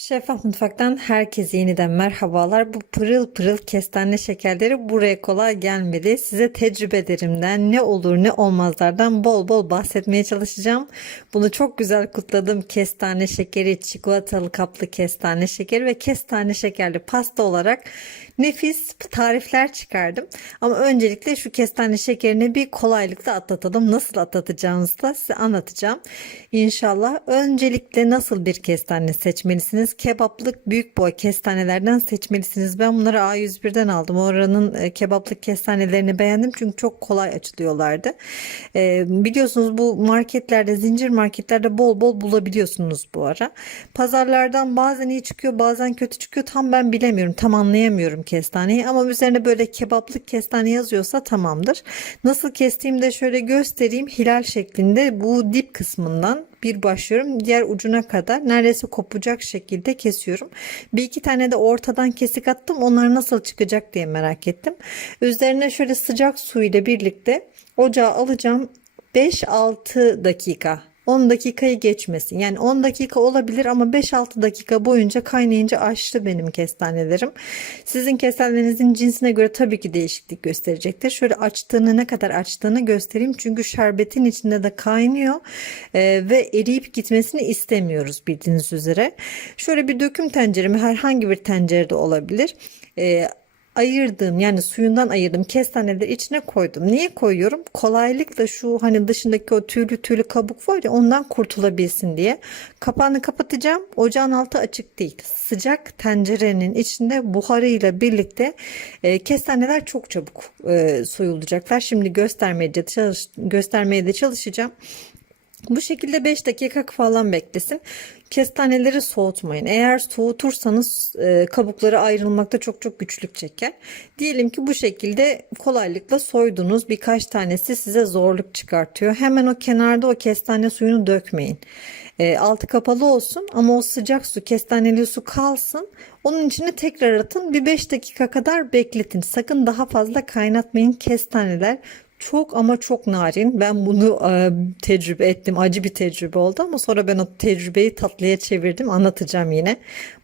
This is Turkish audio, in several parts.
Şeffaf Mutfak'tan herkese yeniden merhabalar. Bu pırıl pırıl kestane şekerleri buraya kolay gelmedi. Size tecrübelerimden ne olur ne olmazlardan bol bol bahsetmeye çalışacağım. Bunu çok güzel kutladım. Kestane şekeri, çikolatalı kaplı kestane şekeri ve kestane şekerli pasta olarak nefis tarifler çıkardım. Ama öncelikle şu kestane şekerini bir kolaylıkla atlatalım. Nasıl atlatacağınızı da size anlatacağım. İnşallah öncelikle nasıl bir kestane seçmelisiniz? Kebaplık büyük boy kestanelerden seçmelisiniz. Ben bunları A101'den aldım. Oranın e, kebaplık kestanelerini beğendim çünkü çok kolay açılıyorlardı. E, biliyorsunuz bu marketlerde, zincir marketlerde bol bol bulabiliyorsunuz bu ara. Pazarlardan bazen iyi çıkıyor, bazen kötü çıkıyor. Tam ben bilemiyorum, tam anlayamıyorum kestaneyi ama üzerine böyle kebaplık kestane yazıyorsa tamamdır. Nasıl kestiğimi de şöyle göstereyim. Hilal şeklinde bu dip kısmından bir başlıyorum. Diğer ucuna kadar neredeyse kopacak şekilde kesiyorum. Bir iki tane de ortadan kesik attım. Onlar nasıl çıkacak diye merak ettim. Üzerine şöyle sıcak su ile birlikte ocağa alacağım. 5-6 dakika 10 dakikayı geçmesin. Yani 10 dakika olabilir ama 5-6 dakika boyunca kaynayınca açtı benim kestanelerim. Sizin kestanenizin cinsine göre tabii ki değişiklik gösterecektir. Şöyle açtığını ne kadar açtığını göstereyim. Çünkü şerbetin içinde de kaynıyor Ee, ve eriyip gitmesini istemiyoruz bildiğiniz üzere. Şöyle bir döküm tenceremi herhangi bir tencerede olabilir. Ee, ayırdığım yani suyundan ayırdığım kestaneleri içine koydum. Niye koyuyorum? Kolaylıkla şu hani dışındaki o tüylü tüylü kabuk var ya ondan kurtulabilsin diye. Kapağını kapatacağım. Ocağın altı açık değil. Sıcak tencerenin içinde buharıyla birlikte e, kestaneler çok çabuk e, soyulacaklar. Şimdi göstermeye de, çalış, göstermeye de çalışacağım. Bu şekilde 5 dakika falan beklesin. Kestaneleri soğutmayın. Eğer soğutursanız e, kabukları ayrılmakta çok çok güçlük çeker. Diyelim ki bu şekilde kolaylıkla soydunuz. Birkaç tanesi size zorluk çıkartıyor. Hemen o kenarda o kestane suyunu dökmeyin. E, altı kapalı olsun ama o sıcak su, kestaneli su kalsın. Onun içine tekrar atın. Bir 5 dakika kadar bekletin. Sakın daha fazla kaynatmayın. Kestaneler çok ama çok narin. Ben bunu e, tecrübe ettim. Acı bir tecrübe oldu ama sonra ben o tecrübeyi tatlıya çevirdim. Anlatacağım yine.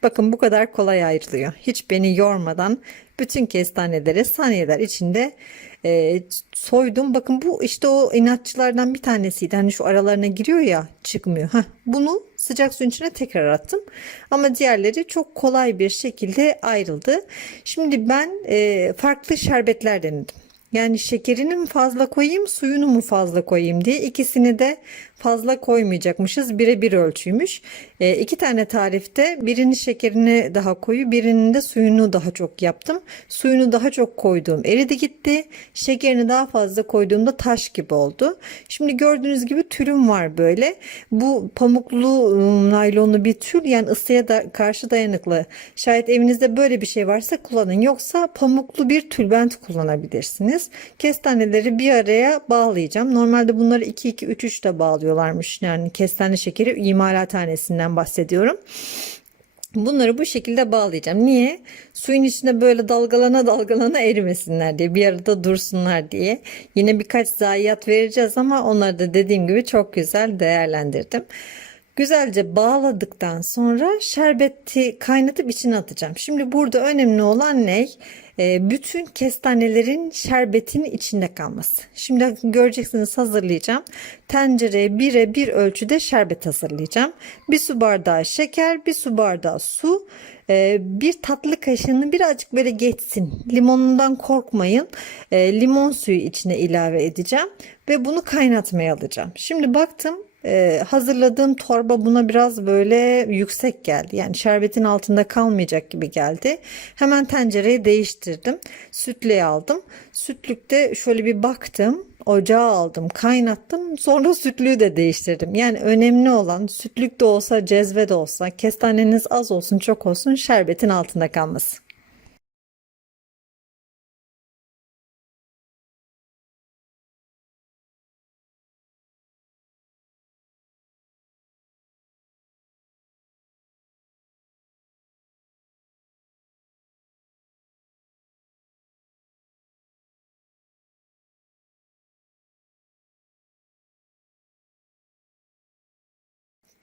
Bakın bu kadar kolay ayrılıyor. Hiç beni yormadan bütün kestaneleri saniyeler içinde e, soydum. Bakın bu işte o inatçılardan bir tanesiydi. Hani şu aralarına giriyor ya çıkmıyor. Heh, bunu sıcak suyun içine tekrar attım. Ama diğerleri çok kolay bir şekilde ayrıldı. Şimdi ben e, farklı şerbetler denedim. Yani şekerini mi fazla koyayım, suyunu mu fazla koyayım diye ikisini de fazla koymayacakmışız. Birebir ölçüymüş. E, iki tane tarifte birini şekerini daha koyu, birinin de suyunu daha çok yaptım. Suyunu daha çok koyduğum eridi gitti. Şekerini daha fazla koyduğumda taş gibi oldu. Şimdi gördüğünüz gibi tülüm var böyle. Bu pamuklu ıı, naylonlu bir tül yani ısıya da karşı dayanıklı. Şayet evinizde böyle bir şey varsa kullanın. Yoksa pamuklu bir tülbent kullanabilirsiniz. Kestaneleri bir araya bağlayacağım. Normalde bunları 2-2-3-3 de bağlıyorlarmış. Yani kestane şekeri imalathanesinden bahsediyorum. Bunları bu şekilde bağlayacağım. Niye? Suyun içinde böyle dalgalana dalgalana erimesinler diye. Bir arada dursunlar diye. Yine birkaç zayiat vereceğiz ama onları da dediğim gibi çok güzel değerlendirdim. Güzelce bağladıktan sonra şerbeti kaynatıp içine atacağım. Şimdi burada önemli olan ne? Ee, bütün kestanelerin şerbetin içinde kalması. Şimdi göreceksiniz hazırlayacağım. Tencereye bire bir ölçüde şerbet hazırlayacağım. Bir su bardağı şeker, bir su bardağı su, e, bir tatlı kaşığını birazcık böyle geçsin. Limonundan korkmayın. E, limon suyu içine ilave edeceğim ve bunu kaynatmaya alacağım. Şimdi baktım ee, hazırladığım torba buna biraz böyle yüksek geldi. Yani şerbetin altında kalmayacak gibi geldi. Hemen tencereyi değiştirdim. Sütlüğe aldım. Sütlükte şöyle bir baktım. Ocağa aldım, kaynattım. Sonra sütlüğü de değiştirdim. Yani önemli olan sütlük de olsa, cezve de olsa, kestaneniz az olsun, çok olsun şerbetin altında kalması.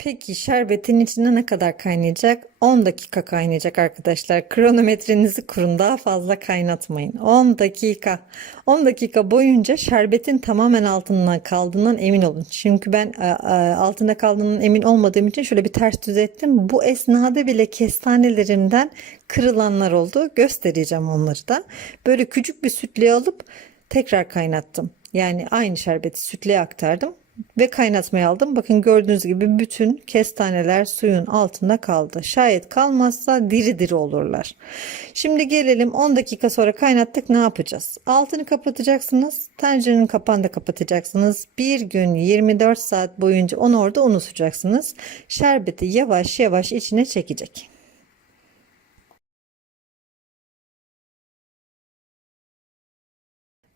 Peki şerbetin içinde ne kadar kaynayacak? 10 dakika kaynayacak arkadaşlar. Kronometrenizi kurun daha fazla kaynatmayın. 10 dakika. 10 dakika boyunca şerbetin tamamen altında kaldığından emin olun. Çünkü ben e, e, altında kaldığından emin olmadığım için şöyle bir ters düz ettim. Bu esnada bile kestanelerimden kırılanlar oldu. Göstereceğim onları da. Böyle küçük bir sütlüğe alıp tekrar kaynattım. Yani aynı şerbeti sütlüğe aktardım ve kaynatmaya aldım. Bakın gördüğünüz gibi bütün kestaneler suyun altında kaldı. Şayet kalmazsa diri diri olurlar. Şimdi gelelim 10 dakika sonra kaynattık ne yapacağız? Altını kapatacaksınız. Tencerenin kapağını da kapatacaksınız. Bir gün 24 saat boyunca onu orada unutacaksınız. Şerbeti yavaş yavaş içine çekecek.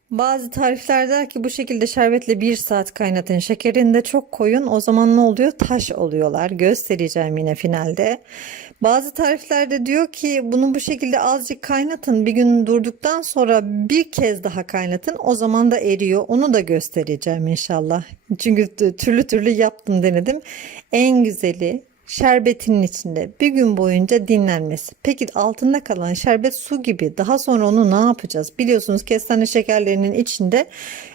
Bazı tarifler der ki bu şekilde şerbetle bir saat kaynatın. Şekerini de çok koyun. O zaman ne oluyor? Taş oluyorlar. Göstereceğim yine finalde. Bazı tariflerde diyor ki bunu bu şekilde azıcık kaynatın. Bir gün durduktan sonra bir kez daha kaynatın. O zaman da eriyor. Onu da göstereceğim inşallah. Çünkü türlü türlü yaptım denedim. En güzeli şerbetinin içinde bir gün boyunca dinlenmesi. Peki altında kalan şerbet su gibi daha sonra onu ne yapacağız? Biliyorsunuz kestane şekerlerinin içinde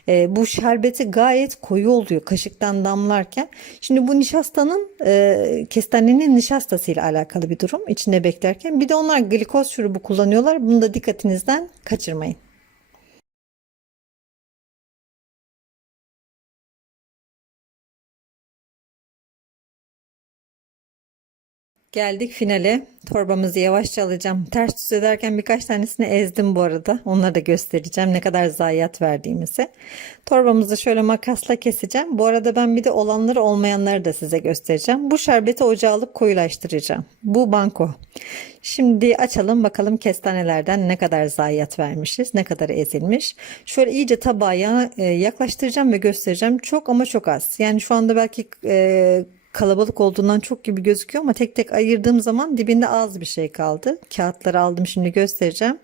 e, bu şerbeti gayet koyu oluyor kaşıktan damlarken. Şimdi bu nişastanın e, kestanenin nişastasıyla alakalı bir durum içinde beklerken. Bir de onlar glikoz şurubu kullanıyorlar. Bunu da dikkatinizden kaçırmayın. Geldik finale. Torbamızı yavaşça alacağım. Ters düz ederken birkaç tanesini ezdim bu arada. Onları da göstereceğim ne kadar zayiat verdiğimizi. Torbamızı şöyle makasla keseceğim. Bu arada ben bir de olanları olmayanları da size göstereceğim. Bu şerbeti ocağa alıp koyulaştıracağım. Bu banko. Şimdi açalım bakalım kestanelerden ne kadar zayiat vermişiz, ne kadar ezilmiş. Şöyle iyice tabağa e, yaklaştıracağım ve göstereceğim. Çok ama çok az. Yani şu anda belki e, kalabalık olduğundan çok gibi gözüküyor ama tek tek ayırdığım zaman dibinde az bir şey kaldı. Kağıtları aldım şimdi göstereceğim.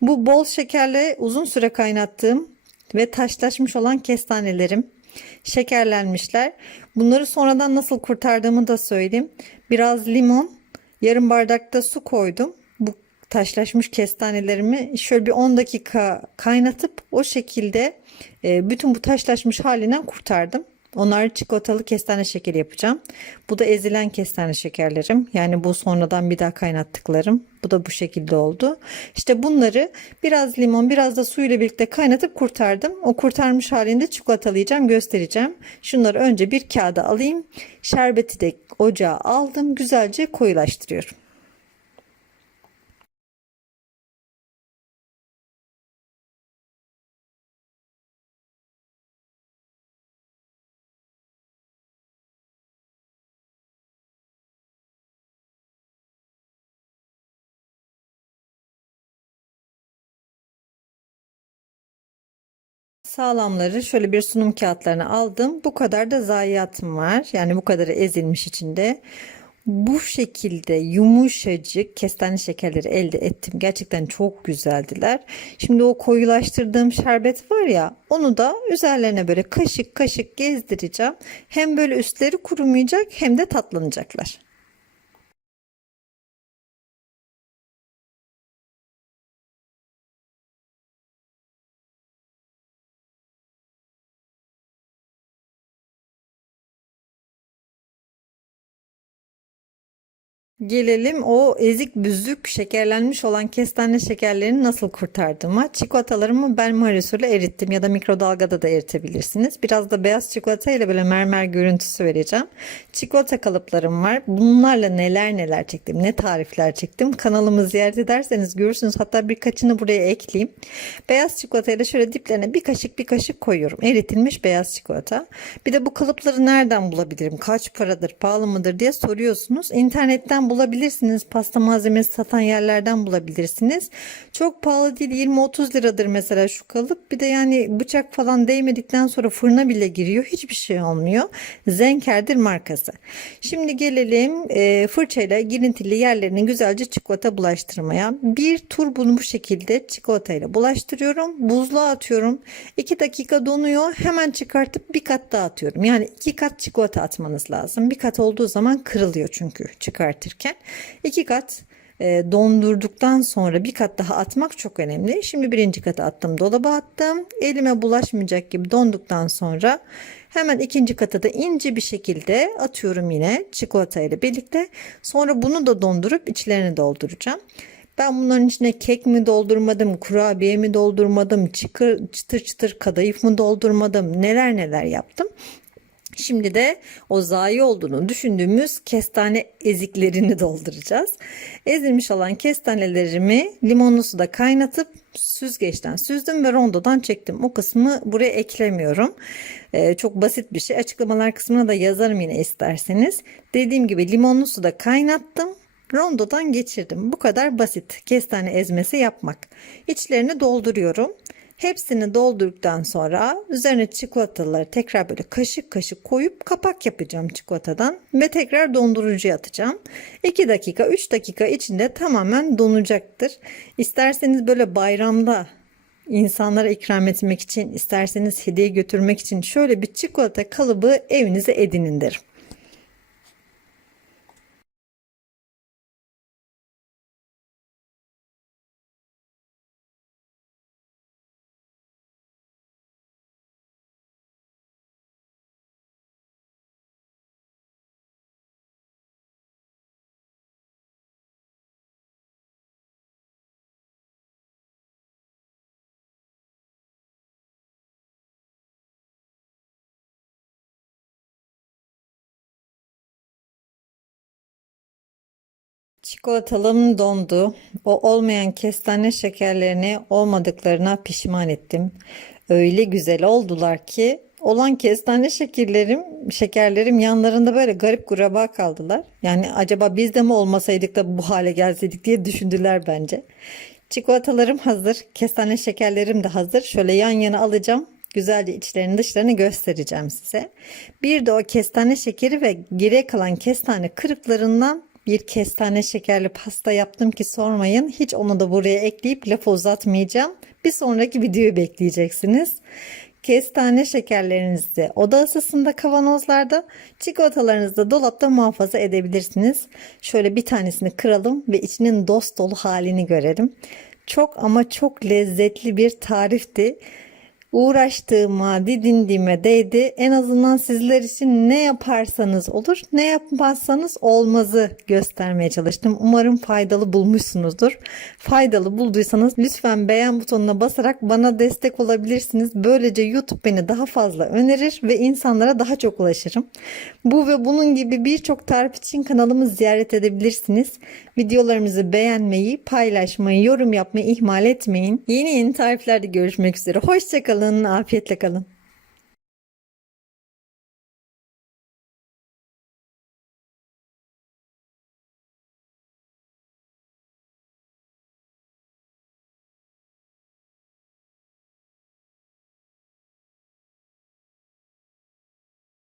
Bu bol şekerle uzun süre kaynattığım ve taşlaşmış olan kestanelerim şekerlenmişler. Bunları sonradan nasıl kurtardığımı da söyleyeyim. Biraz limon, yarım bardakta su koydum. Bu taşlaşmış kestanelerimi şöyle bir 10 dakika kaynatıp o şekilde e, bütün bu taşlaşmış halinden kurtardım. Onları çikolatalı kestane şekeri yapacağım. Bu da ezilen kestane şekerlerim. Yani bu sonradan bir daha kaynattıklarım. Bu da bu şekilde oldu. İşte bunları biraz limon biraz da su ile birlikte kaynatıp kurtardım. O kurtarmış halinde çikolatalayacağım göstereceğim. Şunları önce bir kağıda alayım. Şerbeti de ocağa aldım. Güzelce koyulaştırıyorum. Sağlamları şöyle bir sunum kağıtlarına aldım. Bu kadar da zayiatım var. Yani bu kadarı ezilmiş içinde. Bu şekilde yumuşacık kestane şekerleri elde ettim. Gerçekten çok güzeldiler. Şimdi o koyulaştırdığım şerbet var ya onu da üzerlerine böyle kaşık kaşık gezdireceğim. Hem böyle üstleri kurumayacak hem de tatlanacaklar. Gelelim o ezik büzük şekerlenmiş olan kestane şekerlerini nasıl kurtardığıma. Çikolatalarımı ben marisole erittim ya da mikrodalgada da eritebilirsiniz. Biraz da beyaz çikolata ile böyle mermer görüntüsü vereceğim. Çikolata kalıplarım var. Bunlarla neler neler çektim, ne tarifler çektim. Kanalımı ziyaret ederseniz görürsünüz. Hatta birkaçını buraya ekleyeyim. Beyaz çikolatayla şöyle diplerine bir kaşık bir kaşık koyuyorum. Eritilmiş beyaz çikolata. Bir de bu kalıpları nereden bulabilirim? Kaç paradır, pahalı mıdır diye soruyorsunuz. İnternetten bulabilirsiniz. Pasta malzemesi satan yerlerden bulabilirsiniz. Çok pahalı değil 20-30 liradır mesela şu kalıp. Bir de yani bıçak falan değmedikten sonra fırına bile giriyor. Hiçbir şey olmuyor. Zenkerdir markası. Şimdi gelelim e, fırçayla girintili yerlerini güzelce çikolata bulaştırmaya. Bir tur bunu bu şekilde çikolatayla bulaştırıyorum. Buzluğa atıyorum. 2 dakika donuyor. Hemen çıkartıp bir kat daha atıyorum. Yani iki kat çikolata atmanız lazım. Bir kat olduğu zaman kırılıyor çünkü çıkartırken. İki kat e, dondurduktan sonra bir kat daha atmak çok önemli. Şimdi birinci katı attım dolaba attım. Elime bulaşmayacak gibi donduktan sonra hemen ikinci katı da ince bir şekilde atıyorum yine çikolata ile birlikte. Sonra bunu da dondurup içlerini dolduracağım. Ben bunların içine kek mi doldurmadım, kurabiye mi doldurmadım, çıtır çıtır kadayıf mı doldurmadım, neler neler yaptım. Şimdi de o zayi olduğunu düşündüğümüz kestane eziklerini dolduracağız. Ezilmiş olan kestanelerimi limonlu suda kaynatıp süzgeçten süzdüm ve rondodan çektim. O kısmı buraya eklemiyorum. Ee, çok basit bir şey. Açıklamalar kısmına da yazarım yine isterseniz. Dediğim gibi limonlu suda kaynattım. Rondodan geçirdim. Bu kadar basit. Kestane ezmesi yapmak. İçlerini dolduruyorum. Hepsini doldurduktan sonra üzerine çikolataları tekrar böyle kaşık kaşık koyup kapak yapacağım çikolatadan ve tekrar dondurucuya atacağım. 2 dakika 3 dakika içinde tamamen donacaktır. İsterseniz böyle bayramda insanlara ikram etmek için isterseniz hediye götürmek için şöyle bir çikolata kalıbı evinize edinin derim. Çikolatalım dondu. O olmayan kestane şekerlerini olmadıklarına pişman ettim. Öyle güzel oldular ki olan kestane şekerlerim şekerlerim yanlarında böyle garip guraba kaldılar. Yani acaba biz de mi olmasaydık da bu hale gelseydik diye düşündüler bence. Çikolatalarım hazır. Kestane şekerlerim de hazır. Şöyle yan yana alacağım. Güzelce içlerini dışlarını göstereceğim size. Bir de o kestane şekeri ve geriye kalan kestane kırıklarından bir kestane şekerli pasta yaptım ki sormayın. Hiç onu da buraya ekleyip lafı uzatmayacağım. Bir sonraki videoyu bekleyeceksiniz. Kestane şekerlerinizi oda ısısında kavanozlarda, çikolatalarınızı da dolapta muhafaza edebilirsiniz. Şöyle bir tanesini kıralım ve içinin dost dolu halini görelim. Çok ama çok lezzetli bir tarifti. Uğraştığıma, didindiğime değdi. En azından sizler için ne yaparsanız olur, ne yapmazsanız olmazı göstermeye çalıştım. Umarım faydalı bulmuşsunuzdur. Faydalı bulduysanız lütfen beğen butonuna basarak bana destek olabilirsiniz. Böylece YouTube beni daha fazla önerir ve insanlara daha çok ulaşırım. Bu ve bunun gibi birçok tarif için kanalımı ziyaret edebilirsiniz. Videolarımızı beğenmeyi, paylaşmayı, yorum yapmayı ihmal etmeyin. Yeni yeni tariflerde görüşmek üzere. Hoşçakalın, afiyetle kalın.